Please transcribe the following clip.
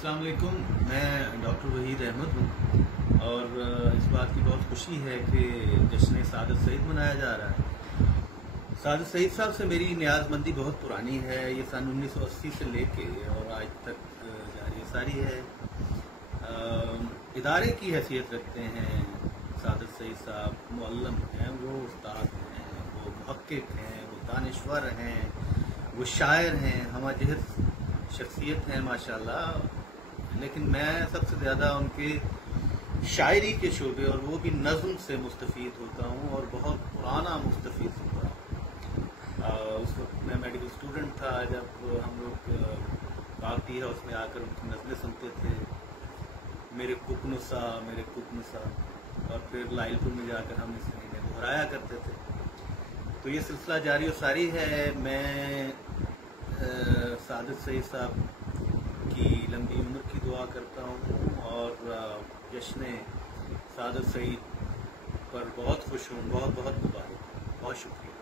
अस्सलाम वालेकुम। मैं डॉक्टर वहीद अहमद हूँ और इस बात की बहुत खुशी है कि जश्न सादत सईद मनाया जा रहा है। सादत सईद साहब से मेरी न्याज़मंदी बहुत पुरानी है। ये सन 1980 से लेके और आज तक जारी सारी है। इदारे की हैसियत रखते हैं सादत सईद साहब। मुअल्लम हैं, वो उस्ताद हैं, वो मुहक्किक हैं, वो दानिश्वर हैं, वो शायर हैं, हमाजहत शख्सियत हैं माशाल्लाह। लेकिन मैं सबसे ज़्यादा उनके शायरी के शोबे और वो भी नज़्म से मुस्तफ़ीद होता हूँ और बहुत पुराना मुस्तफ़ीद होता हूँ। उस वक्त मैं मेडिकल स्टूडेंट था जब हम लोग काफ़ी है उसमें आकर उनकी नज़में सुनते थे, मेरे कुकनुसा मेरे कुकनुसा, और फिर लाइलपुर में जाकर हम इसे दोहराया करते थे। तो ये सिलसिला जारी और सारी है। मैं सादत सईद साहब की लंबी उम्र की दुआ करता हूँ और जश्न सादत सईद पर बहुत खुश हूँ। बहुत बहुत मुबारक, बहुत शुक्रिया।